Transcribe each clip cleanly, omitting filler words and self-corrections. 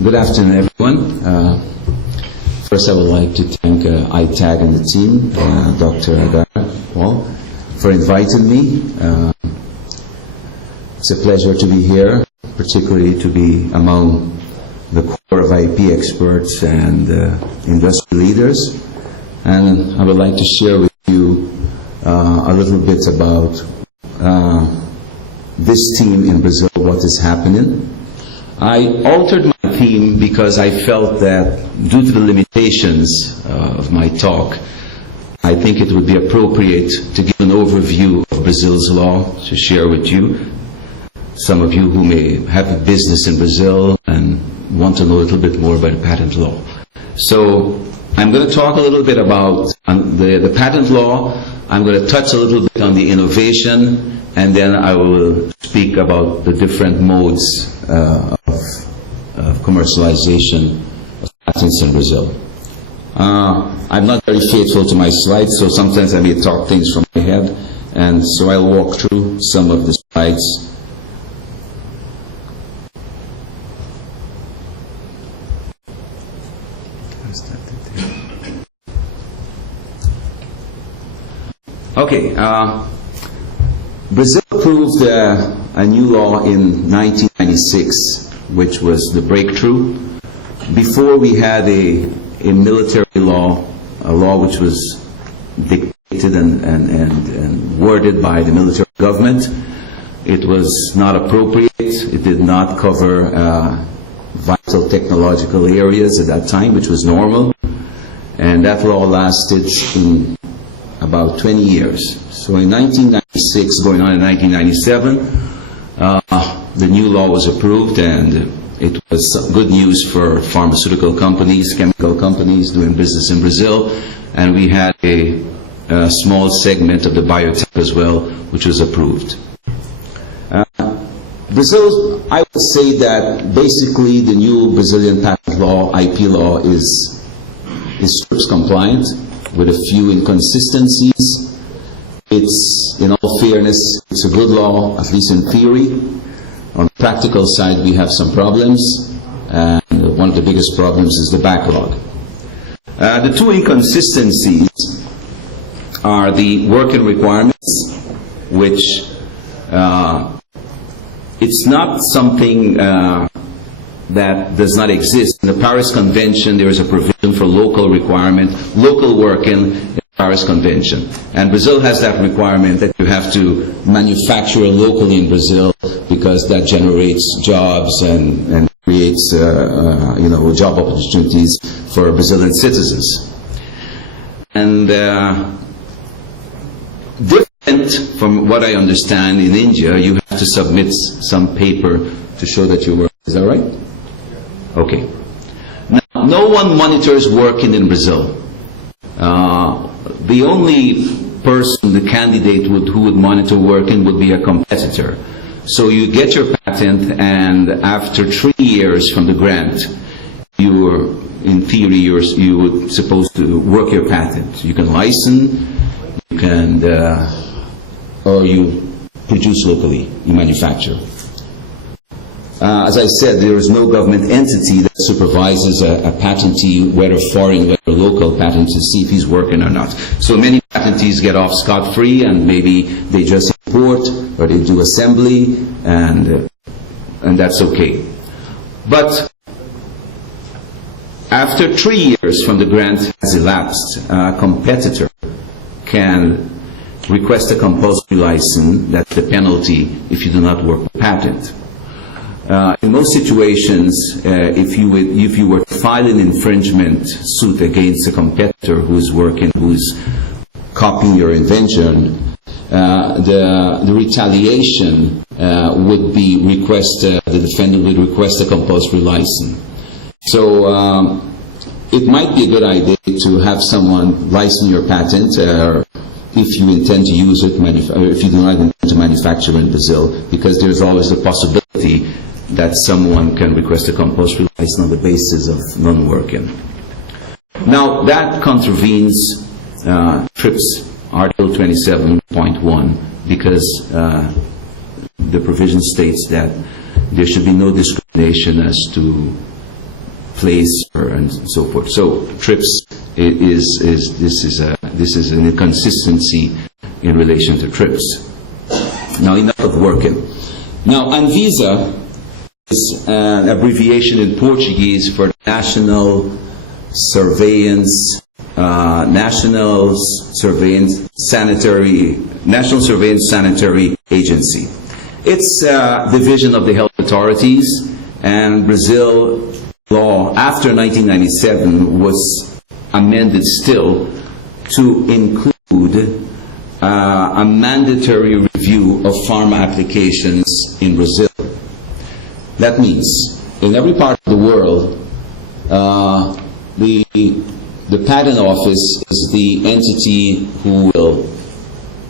Good afternoon, everyone. First, I would like to thank ITAG and the team, Dr. Agar, Paul, for inviting me. It's a pleasure to be here, particularly to be among the core of IP experts and industry leaders. And I would like to share with you a little bit about this team in Brazil, what is happening. I altered my theme because I felt that due to the limitations of my talk, I think it would be appropriate to give an overview of Brazil's law to share with you. Some of you who may have a business in Brazil and want to know a little bit more about the patent law. So I'm going to talk a little bit about the patent law. I'm going to touch a little bit on the innovation, and then I will speak about the different modes of commercialization of patents in Brazil. I'm not very faithful to my slides, so sometimes I may talk things from my head, and so I'll walk through some of the slides. Okay, Brazil approved a new law in 1996, which was the breakthrough. Before we had a military law, a law which was dictated and worded by the military government. It was not appropriate. It did not cover vital technological areas at that time, which was normal. And that law lasted in about 20 years. So in 1996, going on in 1997, the new law was approved, and it was good news for pharmaceutical companies, chemical companies doing business in Brazil, and we had a small segment of the biotech as well, which was approved. Brazil, I would say that basically the new Brazilian patent law, IP law, is TRIPS compliant, with a few inconsistencies. It's, in all fairness, it's a good law, at least in theory. On the practical side, we have some problems, and one of the biggest problems is the backlog. The two inconsistencies are the working requirements, which it's not something that does not exist. In the Paris Convention, there is a provision for local requirement, local working in the Paris Convention. And Brazil has that requirement that you have to manufacture locally in Brazil, because that generates jobs and creates job opportunities for Brazilian citizens. And different from what I understand, in India, you have to submit some paper to show that you work. Is that right? Okay. Now, no one monitors working in Brazil. The only person, the candidate who would monitor working would be a competitor. So you get your patent, and after 3 years from the grant, in theory, you would supposed to work your patent. You can license, you can, or you produce locally, you manufacture. As I said, there is no government entity that supervises a patentee, whether foreign, whether local patentee, to see if he's working or not. So many patentees get off scot-free, and maybe they just import or they do assembly, and that's okay. But after 3 years from the grant has elapsed, a competitor can request a compulsory license. That's the penalty if you do not work the patent. In most situations, if you were to file an infringement suit against a competitor who's copying your invention, the retaliation would be the defendant would request a compulsory license. So it might be a good idea to have someone license your patent, if you intend to use it, if you do not intend to manufacture in Brazil, because there's always the possibility that someone can request a compulsory license on the basis of non-working. Now, that contravenes TRIPS Article 27.1, because the provision states that there should be no discrimination as to place and so forth. So TRIPS this is an inconsistency in relation to TRIPS. Now, enough of working. Now, Anvisa is an abbreviation in Portuguese for National Surveillance Sanitary Agency. It's a division of the health authorities, and Brazil law after 1997 was amended still to include a mandatory review of pharma applications in Brazil. That means in every part of the world, the patent office is the entity who will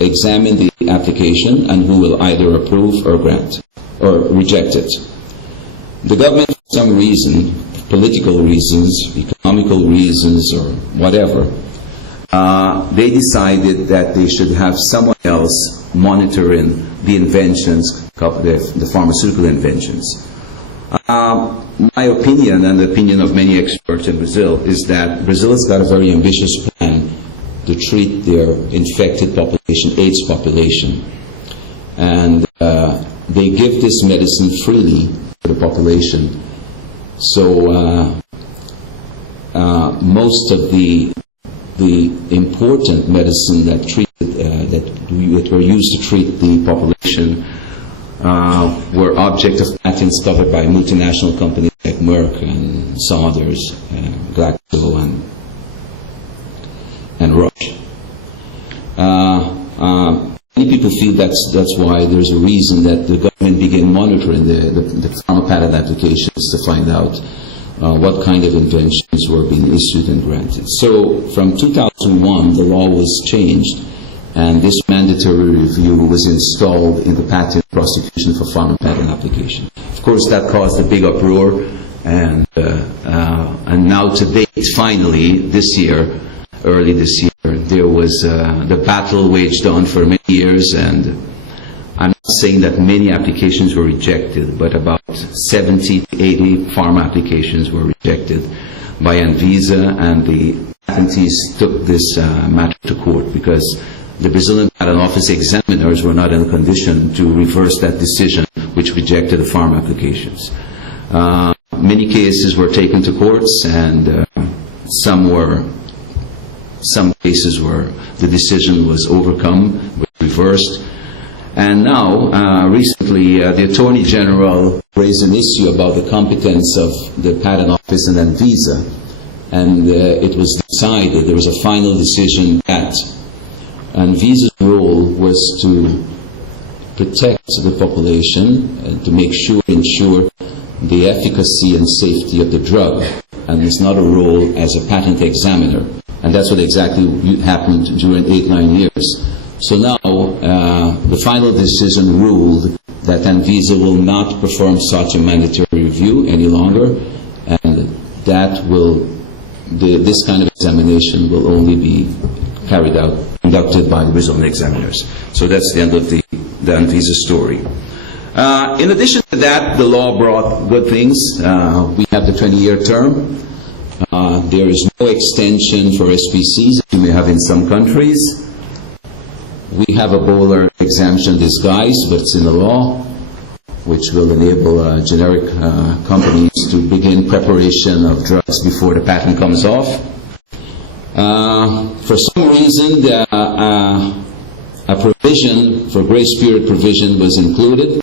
examine the application and who will either approve or grant or reject it. The government, for some reason, political reasons, economical reasons, or whatever, they decided that they should have someone else monitoring the inventions, the pharmaceutical inventions. My opinion, and the opinion of many experts in Brazil, is that Brazil has got a very ambitious plan to treat their infected population, AIDS population. And they give this medicine freely to the population. So most of the important medicine that were used to treat the population were object of patents covered by multinational companies like Merck and some others, Glaxo and Roche. Many people feel that's why there's a reason that the government began monitoring the pharma patent applications to find out what kind of inventions were being issued and granted. So from 2001, the law was changed, and this mandatory review was installed in the patent prosecution for pharma patent application. Of course, that caused a big uproar, and now to date, finally, this year, early this year, there was the battle waged on for many years, and I'm not saying that many applications were rejected, but about 70 to 80 pharma applications were rejected by Anvisa, and the patentees took this matter to court because the Brazilian Patent Office examiners were not in a condition to reverse that decision, which rejected the pharma applications. Many cases were taken to courts, and some cases where the decision was overcome, was reversed. And now, recently, the Attorney General raised an issue about the competence of the Patent Office and Anvisa. And it was decided, there was a final decision that Anvisa's role was to protect the population and to ensure the efficacy and safety of the drug. And it's not a role as a patent examiner. And that's what exactly happened during 8-9 years. So now, the final decision ruled that Anvisa will not perform such a mandatory review any longer, and that this kind of examination will only be conducted by the Brazilian examiners. So that's the end of the Anvisa story. In addition to that, the law brought good things. We have the 20-year term. There is no extension for SPCs, as you may have in some countries. We have a bowler exemption disguise, but it's in the law, which will enable generic companies to begin preparation of drugs before the patent comes off. For some reason, a provision for grace period provision was included.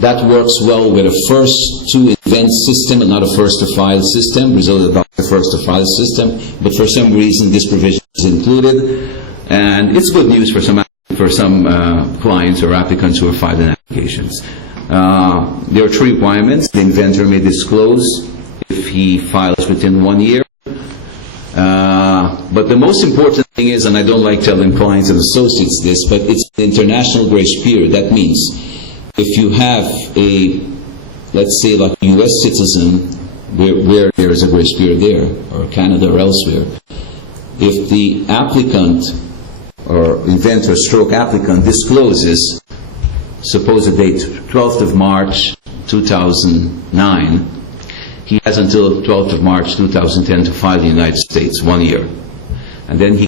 That works well with a first-to-invent system and not a first-to-file system. Brazil adopted a first-to-file system, but for some reason this provision is included. And it's good news for some clients or applicants who are filing applications. There are 3 requirements. The inventor may disclose if he files within 1 year. But the most important thing is, and I don't like telling clients and associates this, but it's the international grace period. That means if you have let's say like a U.S. citizen where there is a grace period there, or Canada or elsewhere, if the applicant or inventor stroke applicant discloses, suppose the date 12th of March 2009, he has until 12th of March 2010 to file in the United States, 1 year. And then he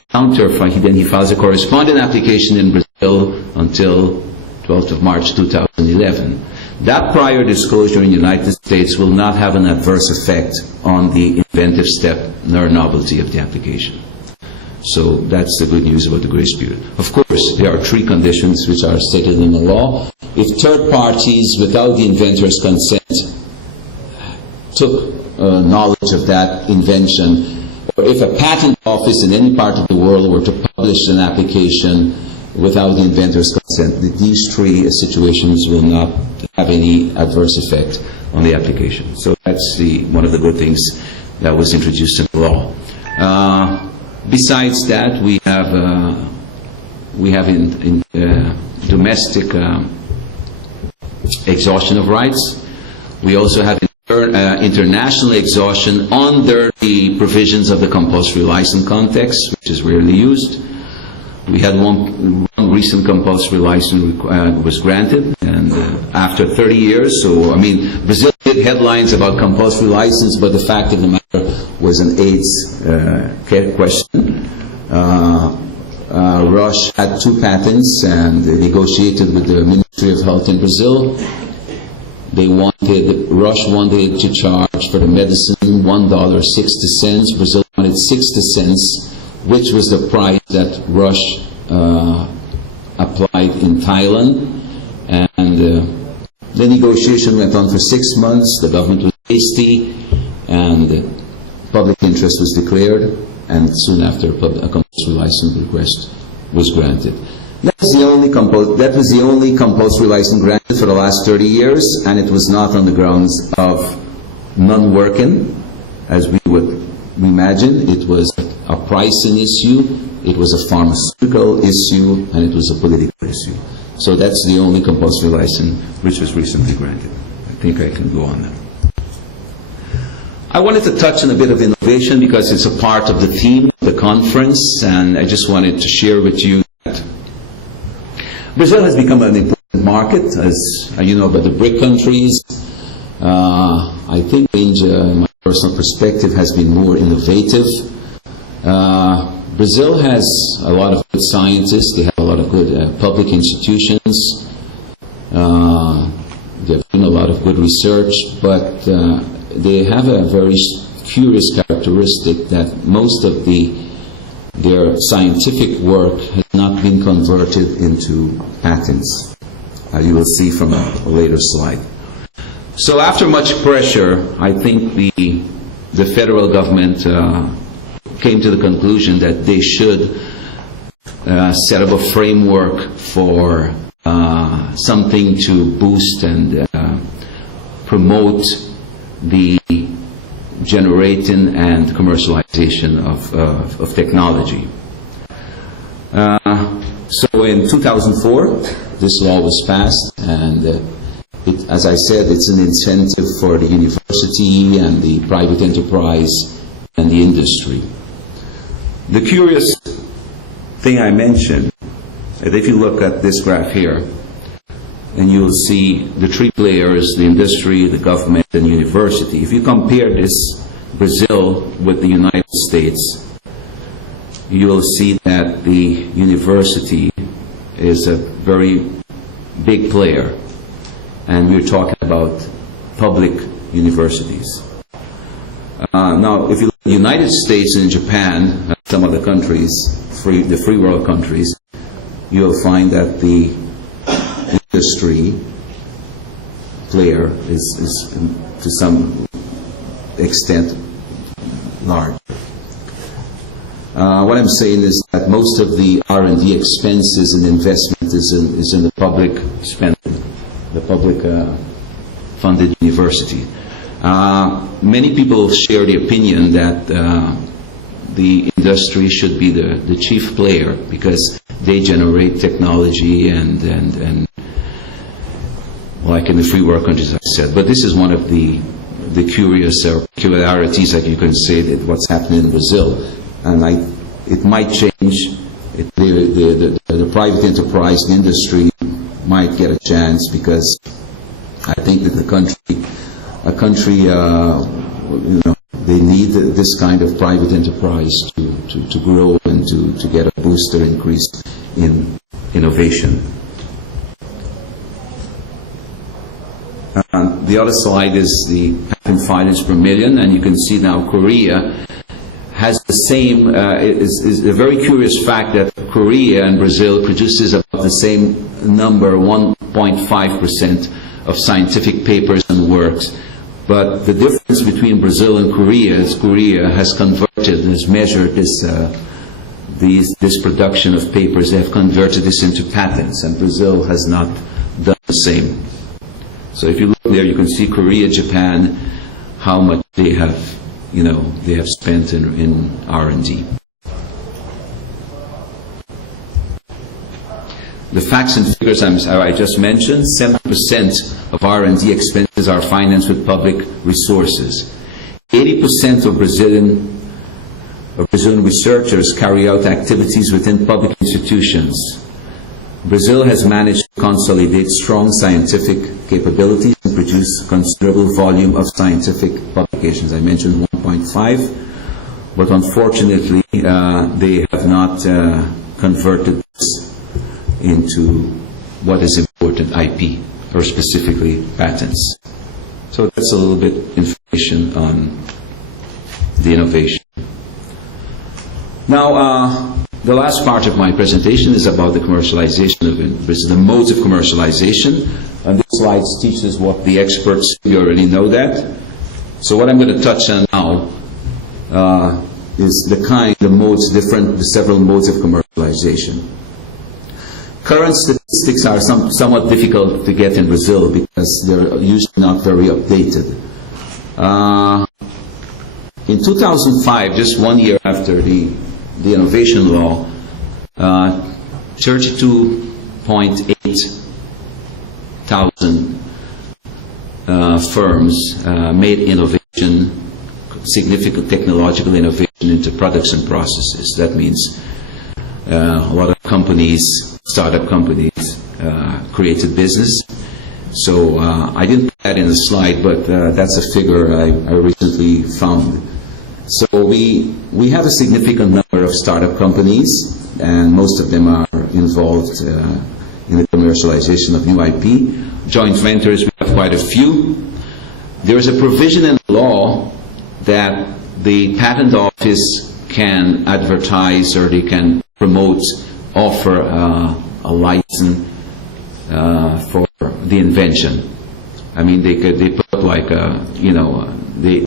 files a correspondent application in Brazil until 12th of March 2011. That prior disclosure in the United States will not have an adverse effect on the inventive step nor novelty of the application. So that's the good news about the grace period. Of course, there are 3 conditions which are stated in the law. If third parties, without the inventor's consent, took knowledge of that invention, or if a patent office in any part of the world were to publish an application without the inventor's consent, these 3 situations will not have any adverse effect on the application. So that's one of the good things that was introduced in the law. Besides that, we have in domestic exhaustion of rights. We also have international exhaustion under the provisions of the compulsory license context, which is rarely used. We had one recent compulsory license was granted, and after 30 years, so I mean, Brazil did headlines about compulsory license, but the fact of the matter was an AIDS question. Roche had 2 patents and negotiated with the Ministry of Health in Brazil. Roche wanted to charge for the medicine $1.60. Brazil wanted 60 cents, which was the price that Roche applied in Thailand. And the negotiation went on for 6 months. The government was hasty, and public interest was declared, and soon after a compulsory license request was granted. That was the only compulsory license granted for the last 30 years, and it was not on the grounds of non-working, as we would imagine. It was a pricing issue, it was a pharmaceutical issue, and it was a political issue. So that's the only compulsory license which was recently granted. I think I can go on now. I wanted to touch on a bit of innovation because it's a part of the theme of the conference, and I just wanted to share with you that Brazil has become an important market, as you know, about the BRIC countries. I think India, in my personal perspective, has been more innovative. Brazil has a lot of good scientists. They have a lot of good public institutions. They've done a lot of good research, but they have a very curious characteristic that most of their scientific work has not been converted into patents. You will see from a later slide. So after much pressure, I think the federal government came to the conclusion that they should set up a framework for something to boost and promote the generating and commercialization of technology. So in 2004, this law was passed, and as I said, it's an incentive for the university and the private enterprise and the industry. The curious thing I mentioned, that if you look at this graph here, and you'll see the 3 players, the industry, the government, and university. If you compare this Brazil with the United States, you will see that the university is a very big player, and we're talking about public universities. Now, if you look at the United States and Japan, some other countries, the free world countries, you'll find that the industry player is to some extent large. What I'm saying is that most of the R&D expenses and investment is in the public spending, the public funded university. Many people share the opinion that the industry should be the chief player because they generate technology and like in the free world countries, I said. But this is one of the curious peculiarities that you can say that what's happening in Brazil. And it might change. The private enterprise, the industry, might get a chance because I think that a country they need this kind of private enterprise to grow and to get a boost or increase in innovation. The other slide is the patent filings per million, and you can see now Korea has the same, is a very curious fact that Korea and Brazil produces about the same number, 1.5% of scientific papers and works. But the difference between Brazil and Korea is Korea has converted, has measured this production of papers. They have converted this into patents, and Brazil has not done the same. So if you look there, you can see Korea, Japan, how much they have, they have spent in R&D. The facts and figures I just mentioned, 70% of R&D expenses are financed with public resources. 80% of Brazilian researchers carry out activities within public institutions. Brazil has managed to consolidate strong scientific capabilities and produce considerable volume of scientific publications. I mentioned 1.5, but unfortunately they have not converted this into what is important, IP, or specifically patents. So that's a little bit information on the innovation. Now, the last part of my presentation is about the commercialization of the modes of commercialization. And this slide teaches what the experts, you already know that. So what I'm going to touch on now is the several modes of commercialization. Current statistics are somewhat difficult to get in Brazil because they're usually not very updated. In 2005, just 1 year after the innovation law, 32.8 thousand firms made innovation, significant technological innovation into products and processes. That means a lot of companies, startup companies, created business. So I didn't put that in the slide, but that's a figure I recently found. So we have a significant number of startup companies, and most of them are involved in the commercialization of new IP. Joint ventures, we have quite a few. There is a provision in the law that the patent office can advertise, or they can promote, offer a license for the invention. I mean, they put like they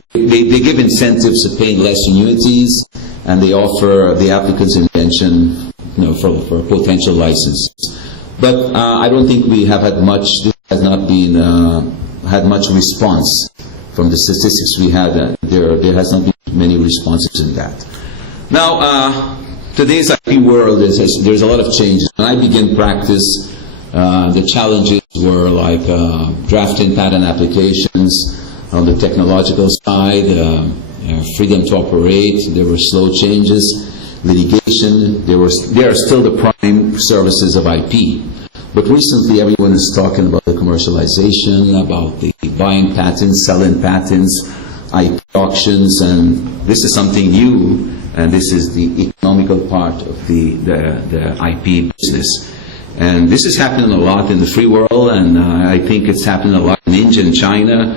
give incentives to pay less annuities, and they offer the applicant's invention, for a potential license. But I don't think we have had much. This has not been had much response from the statistics we had. There has not been many responses in that. Now, today's IP world there's a lot of changes. When I began practice, the challenges were like drafting patent applications on the technological side, freedom to operate. There were slow changes, litigation. They are still the prime services of IP. But recently, everyone is talking about the commercialization, about the buying patents, selling patents, IP auctions, and this is something new. And this is the economical part of the IP business. And this is happening a lot in the free world, and I think it's happening a lot in India and China.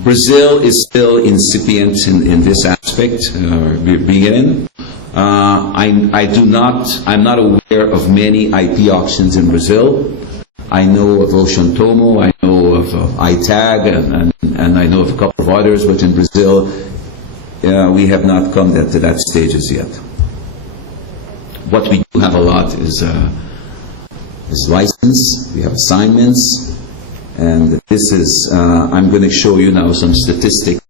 Brazil is still incipient in this aspect, beginning. I'm not aware of many IP auctions in Brazil. I know of Ocean Tomo, I know of ITAG, and I know of a couple of others, but in Brazil, we have not come to that stages yet. What we do have a lot is license, we have assignments, and this is, I'm going to show you now some statistics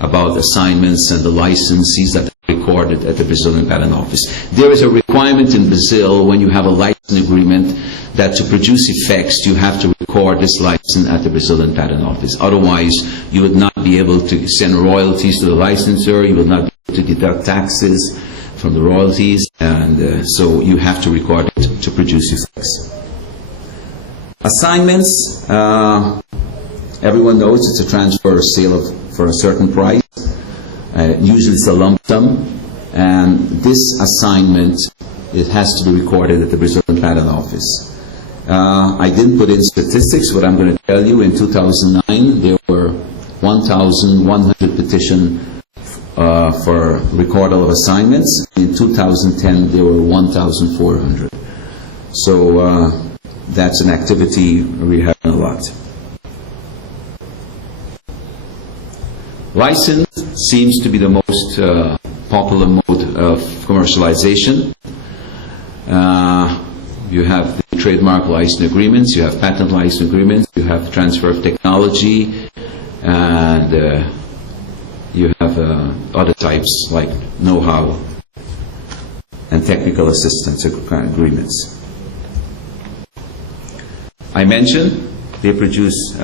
about assignments and the licenses that are recorded at the Brazilian Patent Office. There is a requirement in Brazil when you have a license agreement that to produce effects you have to record this license at the Brazilian Patent Office. Otherwise you would not be able to send royalties to the licensor, you would not be able to deduct taxes from the royalties, and so you have to record it to produce effects. Assignments, everyone knows it's a transfer or sale for a certain price. Usually it's a lump sum, and this assignment, it has to be recorded at the Brazilian Patent Office. I didn't put in statistics, but I'm going to tell you, in 2009, there were 1,100 petitions for recordal of assignments. In 2010, there were 1,400. So that's an activity we have a lot. License seems to be the most popular mode of commercialization. You have the trademark license agreements, you have patent license agreements, you have transfer of technology, and you have other types like know-how and technical assistance agreements. I mentioned they produce